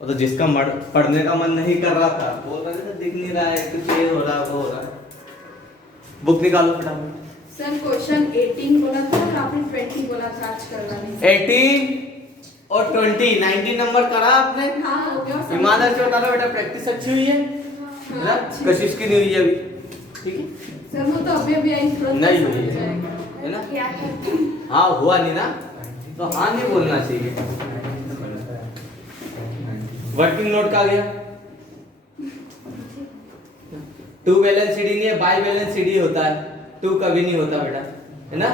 और तो जिसका पढ़ने का मन नहीं कर रहा था बोल रहे थे दिख नहीं रहा है, कुछ ये हो रहा है वो हो रहा है। बुक निकालो फटाफट। सर क्वेश्चन 18 बोला था और आपने 20 बोला था आज करवाने। 18 और 20 19 नंबर करा आपने। हाँ हो गया। ईमानदार से बता रहा बेटा, प्रैक्टिस अच्छी हुई है ना? कशिश की नहीं हुई है अभी, ठीक है सर। वो तो अभी आई, तुरंत नहीं हुई है ना? हाँ हुआ नहीं ना, तो हाँ नहीं बोलना चाहिए। वर्किंग नोट का गया। टू बैलेंस सीडी नहीं है, बाई बैलेंस सीडी होता है, टू कभी नहीं होता बेटा, है ना?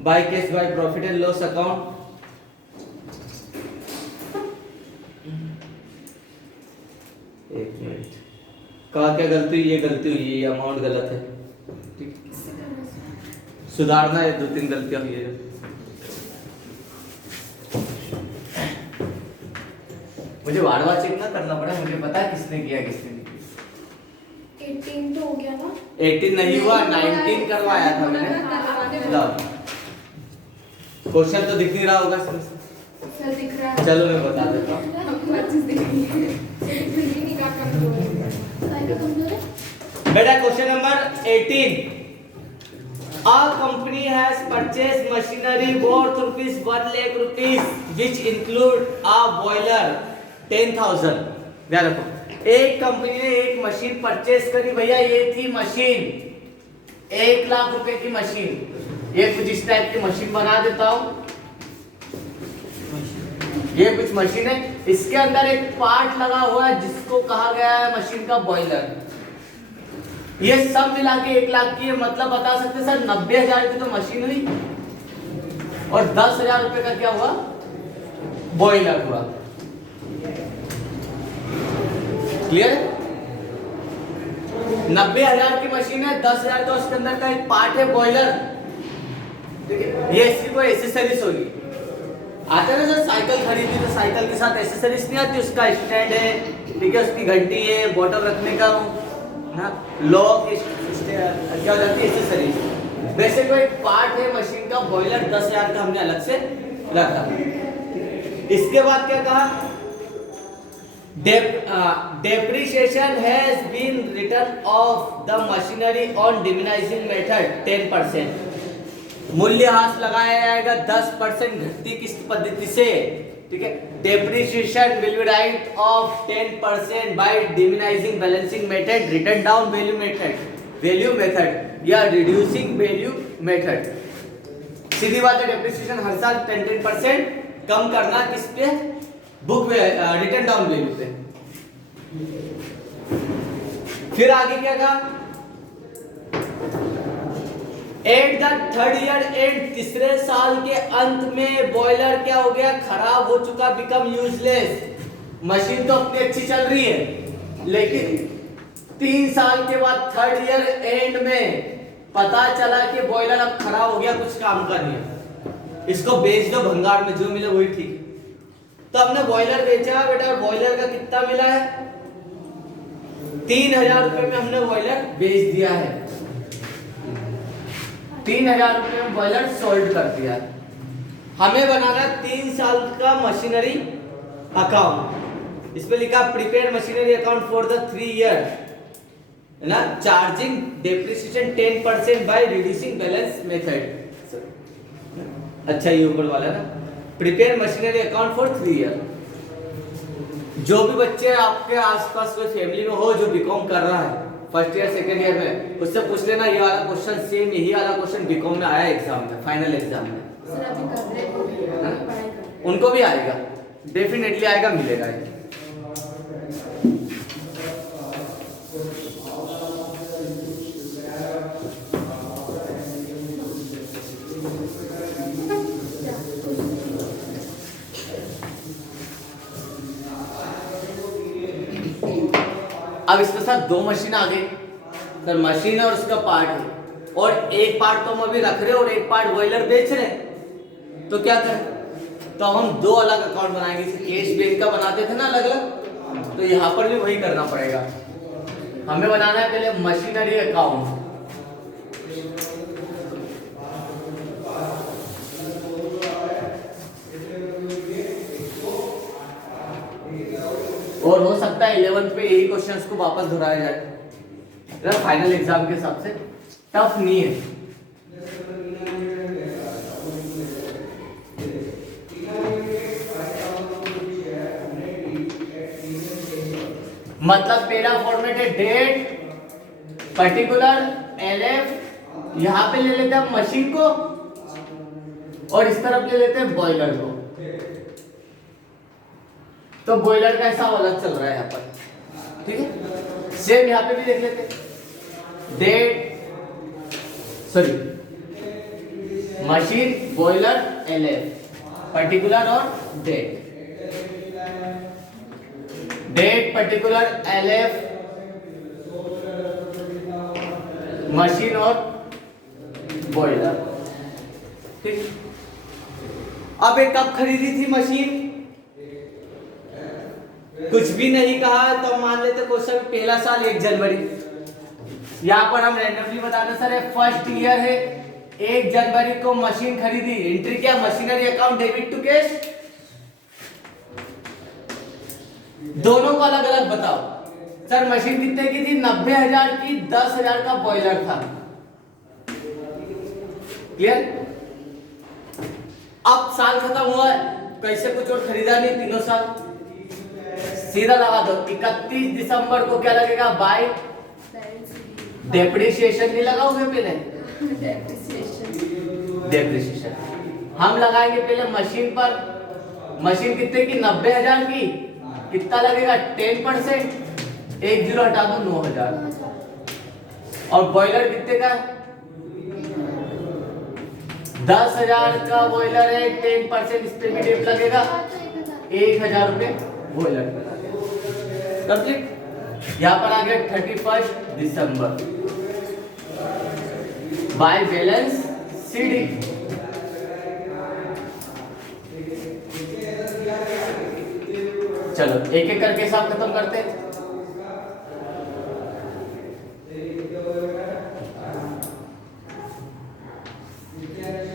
By case by profit and loss account. एक मिनट, कहा क्या गलती हुई? ये गलती हुई है, ये अमाउंट गलत है, ठीक, सुधारना है। 2-3 गलतियां हुई है। मुझे बार बार चेक ना करना पड़ा, मुझे पता है किसने किया किसने नहीं किया। 18 तो हो गया ना? 18 नहीं हुआ, 19 करवाया था मैंने। क्वेश्चन तो दिख नहीं रहा होगा इसमें। सर दिख रहा है। चलो मैं बता देता हूँ। बेटा question number 18, a company has purchased machinery worth ₹1 lakh which include a boiler 10,000। ध्यान रखो, एक कंपनी ने एक मशीन परचेस करी भैया, ये थी मशीन 1 लाख रुपए की मशीन। ये कुछ इस टाइप की मशीन बना देता हूं, ये कुछ मशीन है, इसके अंदर एक पार्ट लगा हुआ है जिसको कहा गया है मशीन का बॉयलर। ये सब मिला के 1 लाख की है, मतलब बता सकते सर 90,000 की तो मशीन हुई और 10,000 रुपए का क्या हुआ? बॉयलर हुआ। क्लियर? 90,000 की मशीन है, 10,000 तो उसके अंदर का एक पार्ट है बॉयलर, ठीक है? ये इसकी कोई एसेसरीज होगी। आता है ना सर, साइकिल खरीदी तो साइकिल के साथ एसेसरीज नहीं आती, उसका स्टैंड है, ठीक है, उसकी घंटी है, बोतल रखने का ना, लॉक, क्या हो जाती है एसेसरीज। वैसे कोई पार्ट है मशीन का बॉयलर, 10,000 का हमने अलग से रखा। इसके बाद क्या कहा? depreciation has been written off the machinery on diminishing method 10%। मूल्यह्रास लगाया जाएगा 10% घटती किस्त पद्धति से, ठीक है? Depreciation will be write off 10% by diminishing balancing method, written down value method या रिड्यूसिंग वैल्यू मेथड। सीधी बात है, डेप्रिसिएशन हर साल 10% कम करना किस पे? बुक पे, रिटन डाउन वैल्यू पे। फिर आगे क्या कहा? At the third year and, तीसरे साल के अंत में बॉयलर क्या हो गया? खराब हो चुका, बिकम यूजलेस। मशीन तो अपनी अच्छी चल रही है, लेकिन 3 साल के बाद थर्ड ईयर एंड में पता चला कि बॉयलर अब खराब हो गया, कुछ काम का नहीं है, इसको बेच दो भंगार में, जो मिले वही ठीक। तो हमने बॉयलर बेचा बेटा, और बॉयलर का कितना मिला है? 3,000 रुपए में हमने बॉयलर बेच दिया है। 3,000 रुपए में बॉयलर सोल्ड कर दिया। हमें बनाना 3 साल का मशीनरी अकाउंट। इस पे लिखा prepaid machinery account for the 3 year, है ना? Charging depreciation 10% by reducing balance method. अच्छा ये ऊपर वाला ना, prepaid machinery account for 3 year. जो भी बच्चे आपके आसपास कोई फैमिली में हो जो बीकॉम कर रहा है फर्स्ट ईयर सेकंड ईयर में, उससे पूछ लेना, ये वाला क्वेश्चन सेम यही वाला क्वेश्चन बीकॉम में आया एग्जाम में, फाइनल एग्जाम में। सर अभी कर रहे हैं, उनको भी आएगा, डेफिनेटली आएगा, मिलेगा ये। अब इसके साथ 2 मशीन आ गई सर, मशीन और उसका पार्ट है, और एक पार्ट तो हम अभी रख रहे और एक पार्ट बॉयलर बेच रहे, तो क्या करें? तो हम 2 अलग अकाउंट बनाएंगे। जैसे कैश बैंक का बनाते थे ना अलग अलग, तो यहाँ पर भी वही करना पड़ेगा। हमें बनाना है पहले मशीनरी अकाउंट। और हो सकता है 11th पे यही क्वेश्चंस को वापस दोहराया जाए, फाइनल एग्जाम के हिसाब से टफ नहीं है। मतलब पहला फॉर्मेट है डेट पर्टिकुलर एलएफ, यहां पे ले लेते हैं मशीन को और इस तरफ ले लेते हैं बॉयलर को। तो बॉयलर का ऐसा वाला चल रहा है यहाँ पर, ठीक है। सेम यहाँ पे भी देख लेते हैं, date sorry machine boiler LF particular और date, date particular LF machine और बॉयलर, ठीक। अब एक कब खरीदी थी मशीन, कुछ भी नहीं कहा तो मान लेते क्वेश्चन पहला साल 1 जनवरी, यहाँ पर हम रैंडमली बताते सर फर्स्ट ईयर है, 1 जनवरी को मशीन खरीदी, एंट्री किया machinery account debit to cash, दोनों को अलग अलग बताओ। सर मशीन कितने की थी, 90,000 की, 10,000 का बॉयलर था, क्लियर। अब साल खत्म हुआ है, कैसे कुछ और खरीदा नहीं तीनों साल, सीधा लगा दो 31 दिसंबर को क्या लगेगा, बाय डेप्रिसिएशन नहीं लगाओगे पहले, डेप्रिसिएशन हम लगाएंगे पहले मशीन पर। मशीन कितने की, 90,000 की, कितना लगेगा 10%, 1 जीरो हटा दो 9,000। और बॉयलर कितने का, 10,000 का बॉयलर है, 10% इस पे भी डेप लगेगा, 1,000 रुपए बॉयलर पे कंप्लीट। यहाँ पर आ गया 31 दिसंबर बाय बैलेंस सीडी। चलो एक एक करके हिसाब खत्म करते हैं।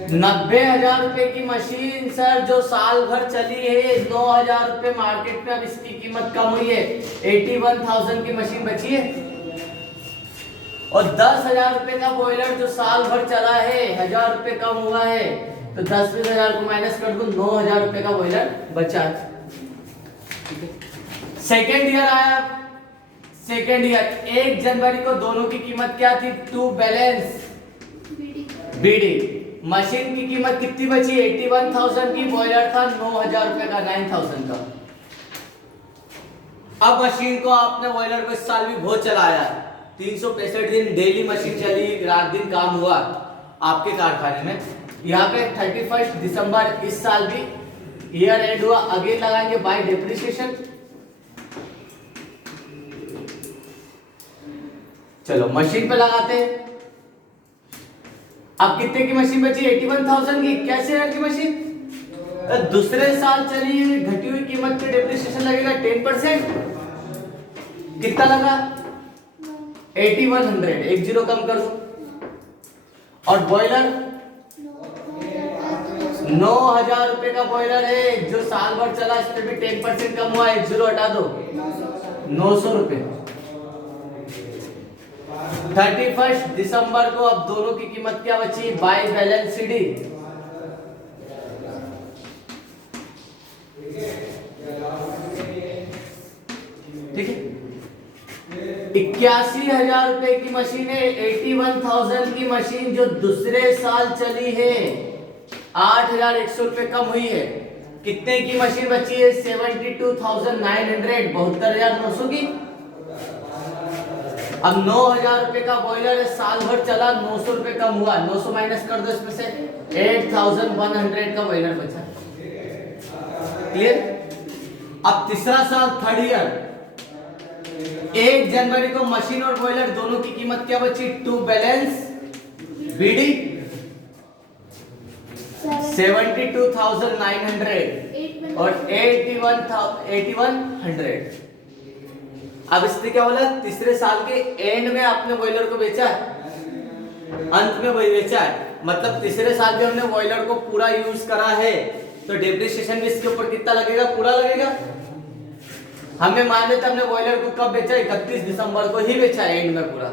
₹90,000 की मशीन सर जो साल भर चली है, 9,000 रुपए मार्केट में अब इसकी कीमत कम हुई है, 81,000 की मशीन बची है। और 10,000 रुपए का बॉयलर जो साल भर चला है, 1,000 रुपए कम हुआ है, तो 10,000 को माइनस कर दूं, 9,000 रुपए का बॉयलर बचा है। सेकेंड ईयर आया, सेकेंड ईयर 1 जनवरी को दोनों की कीमत क्या थी, टू बैलेंस बीडी। मशीन की कीमत कितनी बची, 81,000 की, बॉयलर था 9,000 रुपए का, 9,000 का। अब मशीन को आपने बॉयलर को इस साल भी बहुत चलाया, 365 दिन डेली मशीन चली, रात दिन काम हुआ आपके कारखाने में। यहाँ पे 31 दिसंबर इस साल भी ईयर एंड हुआ, अगेन लगाएंगे बाय डेप्रिसिएशन। चलो मशीन पे लगाते हैं। अब कितने की मशीन बची, 81,000 की, कैसे यार की मशीन, दूसरे साल चली हुई घटी हुई कीमत पे डेप्रिसिएशन लगेगा 10%, कितना लगा 8100, 1 जीरो कम कर दो। और बॉयलर 9,000 रुपए का बॉयलर है जो साल भर चला, इस पे भी 10% कम हुआ, 1 जीरो हटा दो, 900 रुपए। 31 दिसंबर को अब दोनों की कीमत क्या बची, बाय बैलेंस सीडी। ठीक है, 81,000 रुपए की मशीन है, 81,000 की मशीन जो दूसरे साल चली है, 8,100 रुपए कम हुई है। कितने की मशीन बची है, 72,900, 72,900 की। अब 9,000 रुपए का बॉयलर है, साल भर चला, 900 रुपए कम हुआ, 900 माइनस कर दो इसमें से, 8,100 का बॉयलर बचा। क्लियर। अब तीसरा साल थर्ड ईयर, 1 जनवरी को मशीन और बॉयलर दोनों की कीमत क्या बची, टू बैलेंस बीडी 72,900 और 81,100। अब इसने क्या बोला, तीसरे साल के एंड में आपने बॉयलर को बेचा है, अंत में वही बेचा है, मतलब तीसरे साल भी हमने बॉयलर को पूरा यूज करा है, तो डेप्रिसिएशन भी इसके ऊपर कितना लगेगा, पूरा लगेगा। हमें मान लेते हमने बॉयलर को कब बेचा, 31 दिसंबर को ही बेचा एंड में पूरा।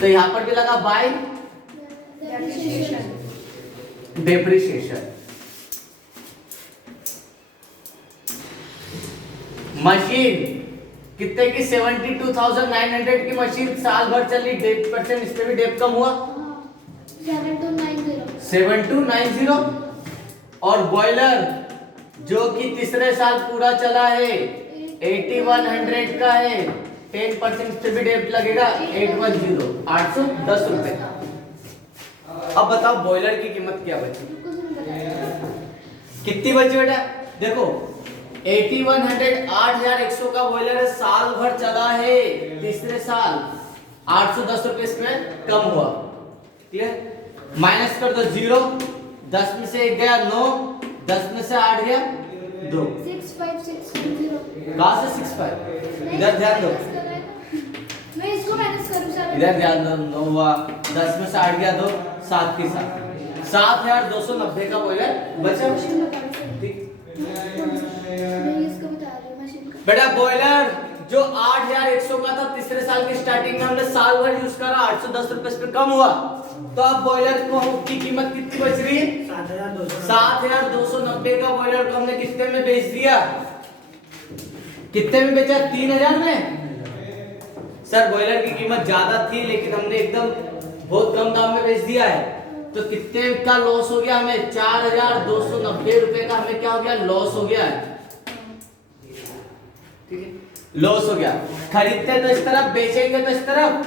तो यहाँ पर भी लगा बाय डेप्रिसिएशन। मशीन कितने की 72,900 की मशीन साल भर चली, 8% इस पे भी डेप कम हुआ 7290। और बॉयलर जो कि तीसरे साल पूरा चला है 8100 का है, 10% इस पे भी डेप लगेगा 810 810 रुपए। अब बताओ बॉयलर की कीमत क्या बची, कितनी बची बेटा? देखो 8100 8100 का बॉयलर है, साल भर चला है, तीसरे साल 810 रुपए इसमें कम हुआ। ठीक है, माइनस कर दो 0, 10 में से 1 गया 9, 10 में से 8 गया 2, 65610। कहां से 65? इधर ध्यान दो, मैं इसको माइनस करूं सर? इधर ध्यान दो, 9 हुआ, 10 में से 8 गया 2, 7 की 7, 7290 का बॉयलर बचा। ठीक, मैं इसको बता रही हूं मशीन का। बेटा बॉयलर जो 8100 का था तीसरे साल की स्टार्टिंग में, हमने साल भर यूज करा, 810 रुपए इस पे कम हुआ। तो अब बॉयलर को की कीमत कितनी बच रही है? 7290 का बॉयलर को हमने कितने में बेच दिया? कितने में बेचा? 3000 में। सर बॉयलर की कीमत ज्यादा थी लेकिन हमने एकदम बहुत कम दाम में बेच दिया है, तो कितने का लॉस हो गया हमें? 4290 रुपए का हमें क्या हो गया? लॉस हो गया है। ठीक है, लॉस हो गया। खरीदते तो इस तरफ, बेचेंगे तो इस तरफ।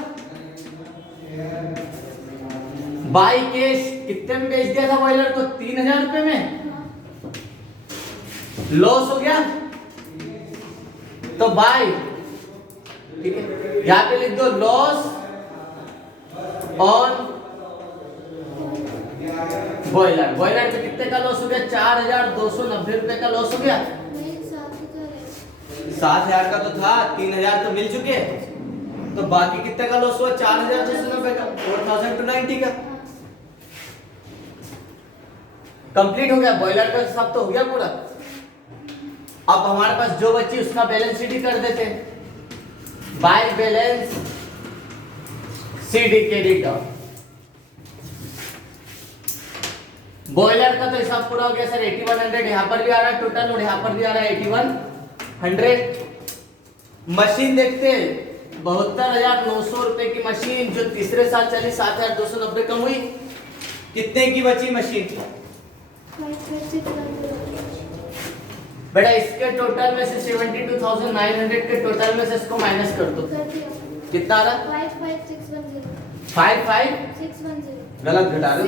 बाई कैश कितने में बेच दिया था बॉयलर को? 3000 रुपए में। लॉस हो गया तो बाई, ठीक है, यहां पे लिख दो लॉस ऑन बॉयलर। बॉयलर पे कितने का लॉस हो गया? 4290 रुपए का लॉस हो गया। नहीं 7000 है। 7000 का तो था, 3000 तो मिल चुके, तो बाकी कितने का लॉस हुआ? 4290 का, 4290 का। कंप्लीट हो गया, बॉयलर का सब तो हो गया पूरा। अब हमारे पास जो बची उसका बैलेंस शीट ही कर देते हैं। By balance CD credit. Boiler का तो हिसाब पूरा हो गया सर। 8100 यहां पर भी आ रहा है टोटल, और यहां पर भी आ रहा है 8100। मशीन देखते हैं, 72,900 रुपए की मशीन जो तीसरे साल चली, 7290 कम हुई, कितने की बची मशीन? 5560 बेटा इसके टोटल में से 72,900 के टोटल में से इसको माइनस कर दो, कर दिया। कितना आ रहा? 55610। 55 610। गलत घटा दो,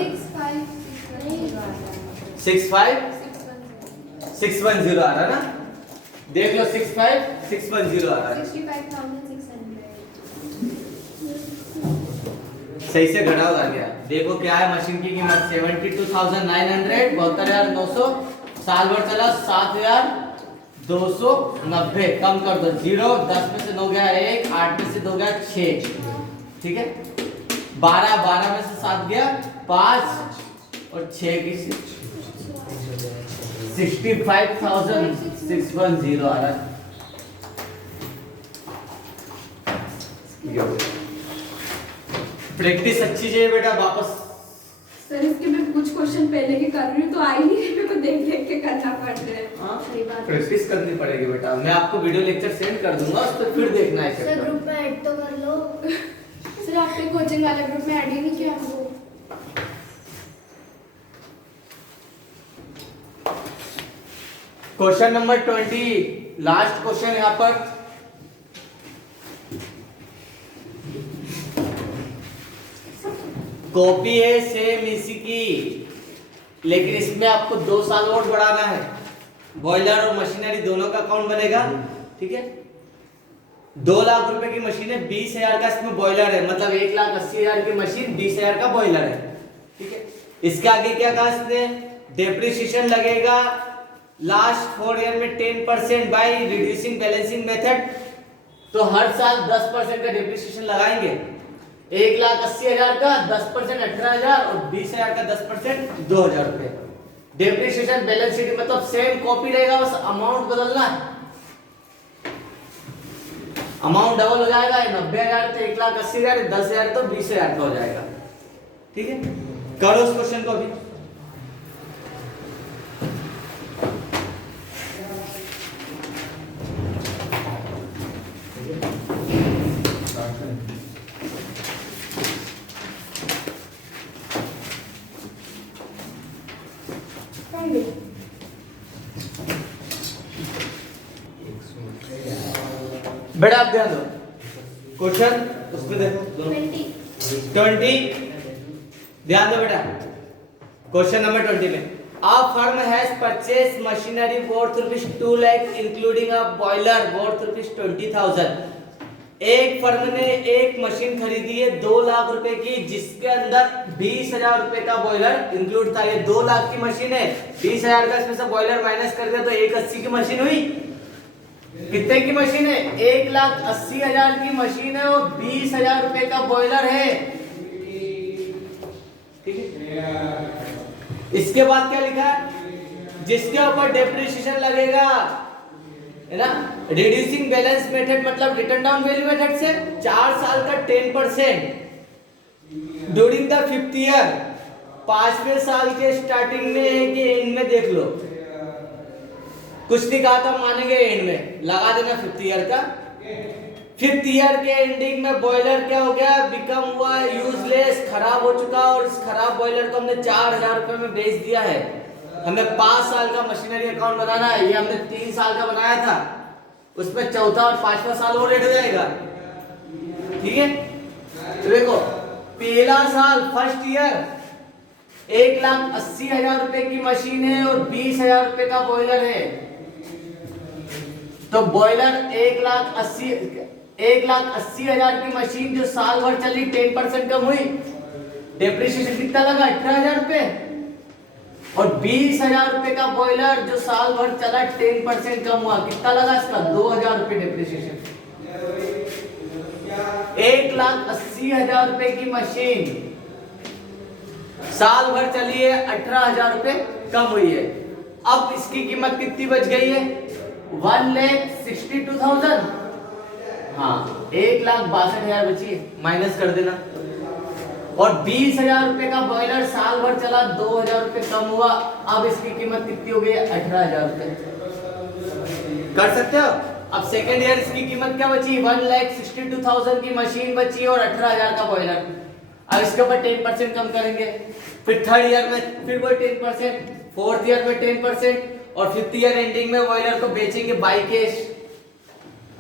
65,610 आ रहा ना, देख लो 65,610 आ रहा है। 65,600। सही से घटा हो गया। देखो क्या है मशीन की कीमत? 72,900, 72,900, साल भर चला 7,290, कम कर दो 0, 10 में से 9 गया 1, 8 में से 2 गया 6, ठीक है, 12 12 में से 7 गया 5 और 6 की 65,610 आ रहा है। प्रैक्टिस अच्छी चाहिए बेटा। वापस सर इसके मैं कुछ क्वेश्चन पहले के कर रही हूँ तो आ ही नहीं रहे, मेरे को देख देख के करना पड़ रहा है। सही बात है। प्रैक्टिस करनी पड़ेगी बेटा। मैं आपको वीडियो लेक्चर सेंड कर दूंगा, उस पर फिर देखना है सर चैप्टर। ग्रुप में ऐड तो कर लो। सर आपने कोचिंग वाले ग्रुप में ऐड ही नहीं किया हमको। क्वेश्चन नंबर 20, लास्ट क्वेश्चन यहाँ पर। कॉपी है सेम इसी की, लेकिन इसमें आपको 2 साल और बढ़ाना है। बॉयलर और मशीनरी दोनों का अकाउंट बनेगा, ठीक है। 2 लाख रुपए की मशीन है, 20,000 का इसमें बॉयलर है, मतलब 1,80,000 की मशीन, 20,000 का बॉयलर है, ठीक है। इसके आगे क्या कहा इसने? डेप्रिसिएशन लगेगा लास्ट 4 ईयर में 10% बाय रिड्यूसिंग बैलेंसिंग मेथड। तो हर साल 10% का डेप्रिसिएशन लगाएंगे। 1,80,000 का 10% 18,000 और 20,000 का 10% 2,000 रुपए। डेप्रिसिएशन बैलेंस शीट मतलब सेम कॉपी रहेगा, बस अमाउंट बदलना है। अमाउंट डबल हो जाएगा, 90,000 तो 1,80,000, 10,000 तो 20,000 का हो जाएगा। ठीक है, करो उस क्वेश्चन को अभी। बेटा आप ध्यान दो, क्वेश्चन उसमें देखो 20, ध्यान दो बेटा, क्वेश्चन नंबर 20 में A firm has purchased machinery worth ₹2 lakh including a boiler worth ₹20,000। एक फर्म ने एक मशीन खरीदी है 2 लाख रुपए की, जिसके अंदर 20,000 रुपए का बॉयलर इंक्लूड था। ये 2 लाख की मशीन है, 20,000 का इसमें से बॉयलर माइनस कर दिया तो 1,80 की मशीन हुई। कितने की मशीन है? 1,80,000 की मशीन है और 20,000 रुपए का बॉयलर है। ठीक है, इसके बाद क्या लिखा है? जिसके ऊपर डेप्रिसिएशन लगेगा, है ना, रिड्यूसिंग बैलेंस मेथड मतलब रिटर्न डाउन वैल्यू मेथड से 4 साल का 10% ड्यूरिंग द 5th ईयर। 5वें साल के स्टार्टिंग में है कि एंड में, देख लो, कुछ नहीं कहा था, मानेंगे एंड में, लगा देना 5th ईयर का। 5th ईयर के एंडिंग में बॉयलर क्या हो गया? बिकम हुआ यूजलेस, खराब हो चुका, और इस खराब बॉयलर को हमने 4,000 रुपए में बेच दिया है। हमें 5 साल का मशीनरी अकाउंट बनाना है, ये हमने 3 साल का बनाया था, उसमें चौथा और 5वां साल और ऐड हो जाएगा। ठीक है, तो देखो पहला साल फर्स्ट ईयर 1,80,000 रुपए की मशीन है और 20,000 रुपए का बॉयलर है। तो बॉयलर 1,80,000 की मशीन जो साल भर चली 10% कम हुई, डेप्रिसिएशन कितना लगा? 18,000 रुपए, और 20,000 रुपए का बॉयलर जो साल भर चला 10% कम हुआ, कितना लगा इसका? 2,000 रुपए डेप्रिसिएशन। 1,80,000 रुपए की मशीन साल भर चली है, 18,000 रुपए कम हुई है। अब इसकी कीमत कितनी बच गई है? 1,62,000। हाँ, 1,62,000 बची है, माइनस कर देना। और 20,000 रुपए का बॉयलर साल भर चला, 2,000 रुपए कम हुआ, अब इसकी कीमत कितनी हो गई? 18,000 रुपए। कर सकते हो? अब सेकेंड ईयर इसकी कीमत क्या बची? 1,62,000 की मशीन बची और 18,000 का बॉयलर। अब इसके ऊपर 10% कम करेंगे, फिर थर्ड ईयर में फिर वही 10%, फोर्थ ईयर में 10%, और 5th ईयर एंडिंग में बॉयलर को बेचेंगे बाय कैश।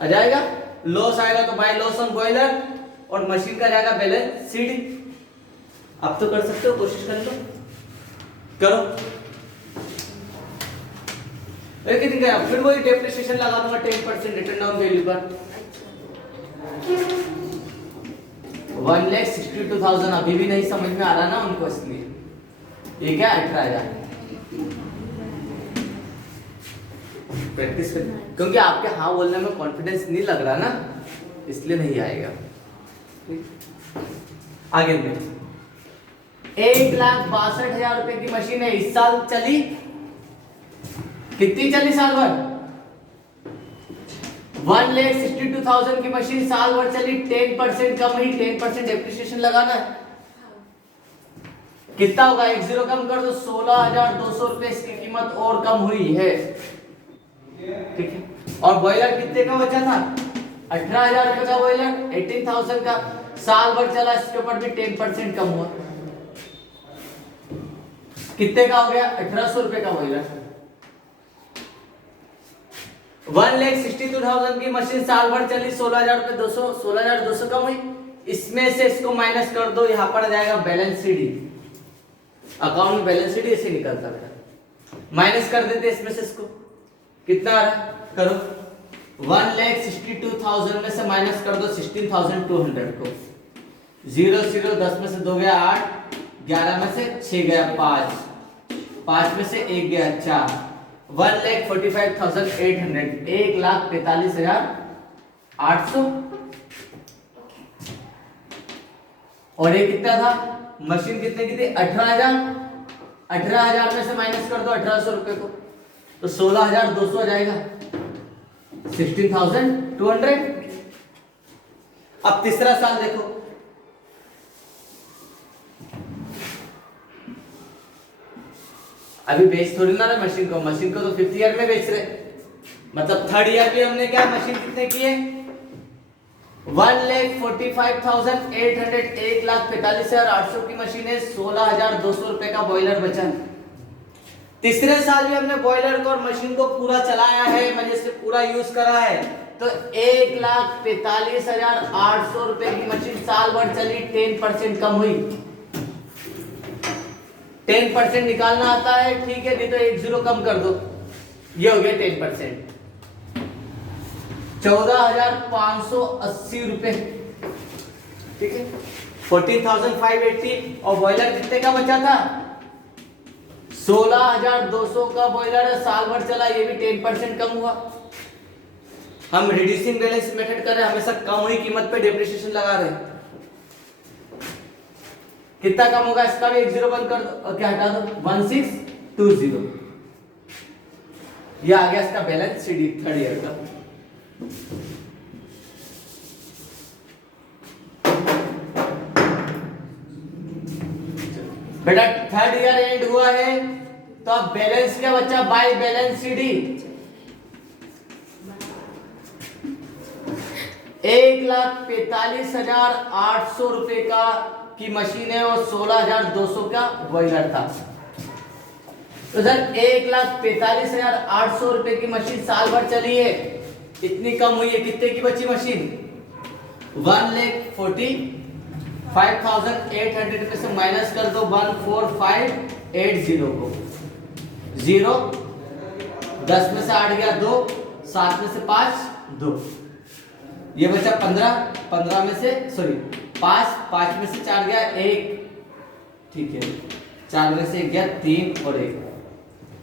आ जाएगा, लॉस आएगा तो बाय लॉस ऑन बॉयलर, और मशीन का जाएगा बैलेंस शीट। आप तो कर सकते हो, कोशिश कर लो, करो। कितनी गया? फिर वही डेप्रिसिएशन लगा दूंगा 10% रिटर्न डाउन वैल्यू पर। 1,62,000 अभी भी नहीं समझ में आ रहा ना उनको, इसलिए ये क्या 18,000 प्रैक्टिस कर, क्योंकि आपके हाँ बोलने में कॉन्फिडेंस नहीं लग रहा ना, इसलिए नहीं आएगा। आगे में 1,62,000 रुपए की मशीन है, इस साल चली, कितनी चली साल भर? 1,62,000 की मशीन साल भर चली, 10% कम हुई, 10% डेप्रिसिएशन लगाना है। कितना होगा? 1 0 कम कर दो, 16,200 रुपए इसकी कीमत और कम हुई है। ठीक है, और बॉयलर कितने का बचा था? 18,000 रुपए का बॉयलर, 18,000 का, साल भर चला, इसके ऊपर भी 10% कम हुआ, कितने का हो गया? 1,800 रुपए का बॉयलर। 1,62,000 की मशीन साल भर चली, 16,200 कम हुई, इसमें से इसको माइनस कर दो, यहां पर आ जाएगा बैलेंस शीट। अकाउंट में बैलेंस शीट ऐसे निकलता है, माइनस कर देते इसमें से इसको, कितना आ रहा है? करो, 1,62,000 में से माइनस कर दो 16,200 को, 0 0 10 में से 2 गया 8, 11 में से 6 गया 5, 5 में से 1 गया 4, 1,45,800, 1,45,800। और ये कितना था? मशीन कितने की थी? 18,000। 18,000 में से माइनस कर दो 1,800 रुपए को, तो 16,200 आ जाएगा, 16,200। अब तीसरा साल देखो, अभी बेच थोड़ी ना रहे मशीन को, मशीन को तो 5th ईयर में बेच रहे, मतलब 3rd ईयर भी हमने क्या मशीन कितने की है 1,45,800, 1,45,800 की मशीन है, 16,200 रुपए का बॉयलर बचा। तीसरे साल भी हमने बॉयलर को और मशीन को पूरा चलाया है, मजे से पूरा यूज करा है, तो 1,45,800 रुपए की मशीन साल भर चली, 10% कम हुई। 10% निकालना आता है, ठीक है, नहीं तो 1 0 कम कर दो, ये हो गया 10%, 14,580 रुपए, ठीक है, 14,580। और बॉयलर कितने का बचा था 16,200 का बॉयलर, साल भर चला, ये भी 10% कम हुआ। हम रिड्यूसिंग बैलेंस मेथड कर रहे हैं, हमेशा कम हुई कीमत पे डेप्रिसिएशन लगा रहे हैं। कितना कम होगा, इसका भी 1 0 बंद कर दो और क्या हटा दो 1620, ये आ गया इसका बैलेंस शीट 3rd ईयर का। बेटा 3rd ईयर एंड हुआ है, तो अब बैलेंस क्या बचा बाय बैलेंस सीडी 1,45,800 रुपए का की मशीन है और 16,200 का बॉयलर था। तो सर 1,45,800 रुपए की मशीन साल भर चली है, इतनी कम हुई है, कितने की बची मशीन 1,45,800 रुपए से माइनस कर दो 1,45,800 को, 0 10 में से 8 गया 2, 7 में से 5 2, ये बचा 15, 15 में से सॉरी 5 में से 4 गया 1, ठीक है, 4 में से 1 गया 3 और 1,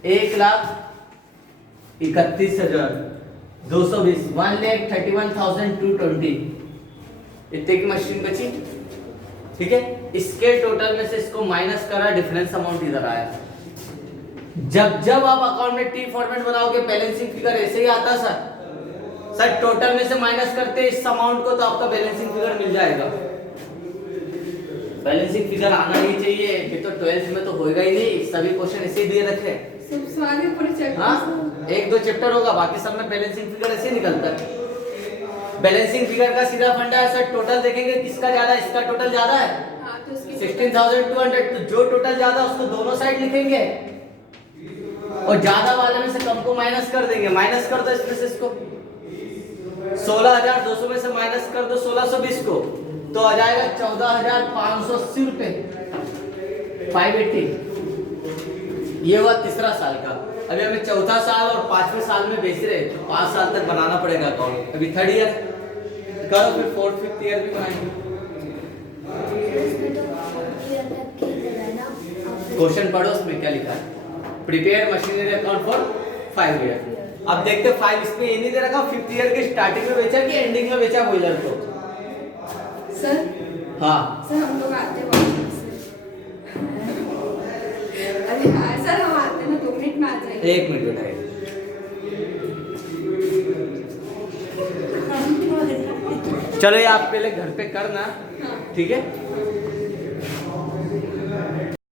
1,31,220, 1,31,220 इतने की मशीन बची, ठीक है। इसके टोटल में से इसको माइनस करा, डिफरेंस अमाउंट इधर आया। जब आप अकाउंट में टी फॉर्मेट बनाओगे बैलेंसिंग फिगर ऐसे ही आता सर टोटल में से माइनस करते इस अमाउंट को, तो आपका बैलेंसिंग फिगर मिल जाएगा। बैलेंसिंग फिगर आना ही चाहिए, ये तो 12th में तो होएगा ही नहीं, सभी क्वेश्चन ऐसे ही दे रखे हैं। हाँ 1-2 चैप्टर होगा, बाकी सब में बैलेंसिंग फिगर ऐसे निकलता है। बैलेंसिंग फिगर का सीधा फंडा है सर, टोटल देखेंगे किसका ज्यादा है, इसका टोटल ज्यादा है 16,200, तो जो टोटल ज्यादा उसको दोनों साइड लिखेंगे और ज्यादा वाले में से कम को माइनस कर देंगे। माइनस कर दो इसमें से इसको, 16,200 में से माइनस कर दो 1,620 को, तो आ जाएगा 14,580 रुपए 580। ये हुआ तीसरा साल का। अभी हमें चौथा साल और 5वें साल में बेच रहे, तो 5 साल तक बनाना पड़ेगा अकाउंट। अभी 3rd ईयर करो, फिर 4th 5th ईयर भी बनाएंगे। क्वेश्चन पढ़ो, उसमें क्या लिखा है, prepare machinery account for 5 year. अब देखते 5 इसमें ये नहीं दे रखा 5th ईयर के स्टार्टिंग में बेचा कि एंडिंग में बेचा बॉयलर को। सर हाँ सर हम लोग आते हैं वापस से। अरे हाँ सर हम आते हैं ना, 2 मिनट में आ जाएंगे। 1 मिनट बैठाइए। चलो ये आप पहले घर पे करना, ठीक है।